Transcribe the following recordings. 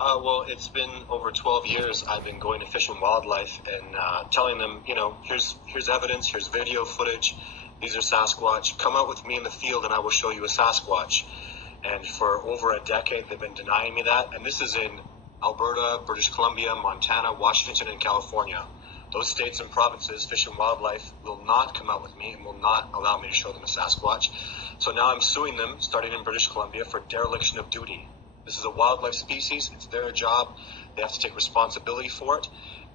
Well, it's been over 12 years I've been going to Fish and Wildlife and telling them, here's evidence, here's video footage, these are Sasquatch. Come out with me in the field and I will show you a Sasquatch. And for over a decade, they've been denying me that. And this is in Alberta, British Columbia, Montana, Washington, and California. Those states and provinces, Fish and Wildlife, will not come out with me and will not allow me to show them a Sasquatch. So now I'm suing them, starting in British Columbia, for dereliction of duty. This is a wildlife species. It's their job. They have to take responsibility for it.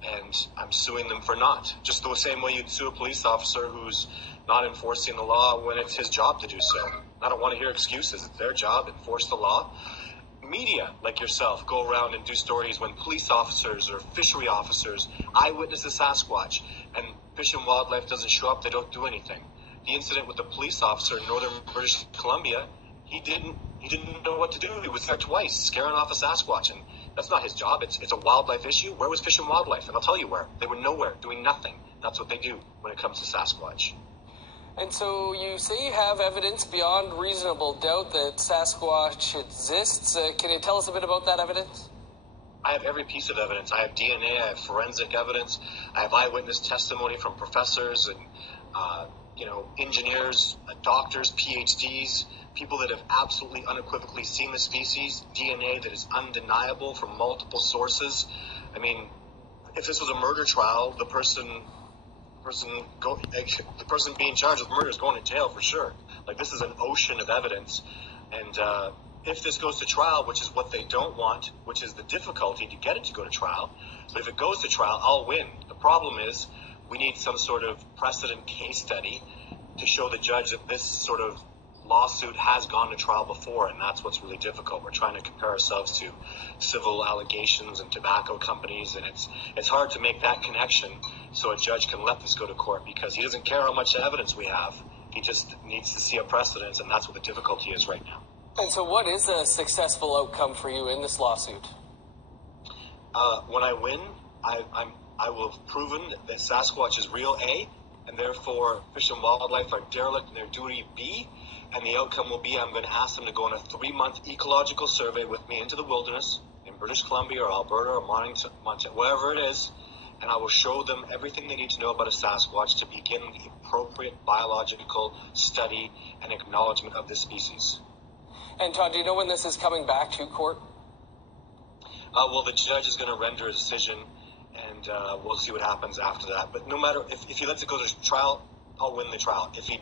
And I'm suing them for not. Just the same way you'd sue a police officer who's not enforcing the law when it's his job to do so. I don't want to hear excuses. It's their job. Enforce the law. Media like yourself go around and do stories when police officers or fishery officers eyewitness a Sasquatch and Fish and Wildlife doesn't show up. They don't do anything. The incident with the police officer in northern British Columbia, he didn't know what to do. He was there twice, scaring off a Sasquatch, and that's not his job. It's a wildlife issue. Where was Fish and Wildlife? And I'll tell you where. They were nowhere, doing nothing. That's what they do when it comes to Sasquatch. And so you say you have evidence beyond reasonable doubt that Sasquatch exists. Can you tell us a bit about that evidence? I have every piece of evidence. I have DNA, I have forensic evidence, I have eyewitness testimony from professors and engineers, doctors, PhDs, people that have absolutely unequivocally seen the species, DNA that is undeniable from multiple sources. I mean, if this was a murder trial, the person being charged with murder is going to jail for sure. Like, this is an ocean of evidence. And if this goes to trial, which is what they don't want, which is the difficulty to get it to go to trial, but if it goes to trial, I'll win. The problem is we need some sort of precedent case study to show the judge that this sort of lawsuit has gone to trial before, and that's what's really difficult. We're trying to compare ourselves to civil allegations and tobacco companies, and it's hard to make that connection so a judge can let this go to court because he doesn't care how much evidence we have. He just needs to see a precedent, and that's what the difficulty is right now. And so what is a successful outcome for you in this lawsuit? When I win, I will have proven that Sasquatch is real, A, and therefore Fish and Wildlife are derelict in their duty, B, and the outcome will be I'm going to ask them to go on a 3-month ecological survey with me into the wilderness in British Columbia or Alberta or Montana, wherever it is, and I will show them everything they need to know about a Sasquatch to begin the appropriate biological study and acknowledgement of this species. And Todd, do you know when this is coming back to court? Well, the judge is going to render a decision, and we'll see what happens after that. But no matter, if he lets it go to trial, I'll win the trial. If he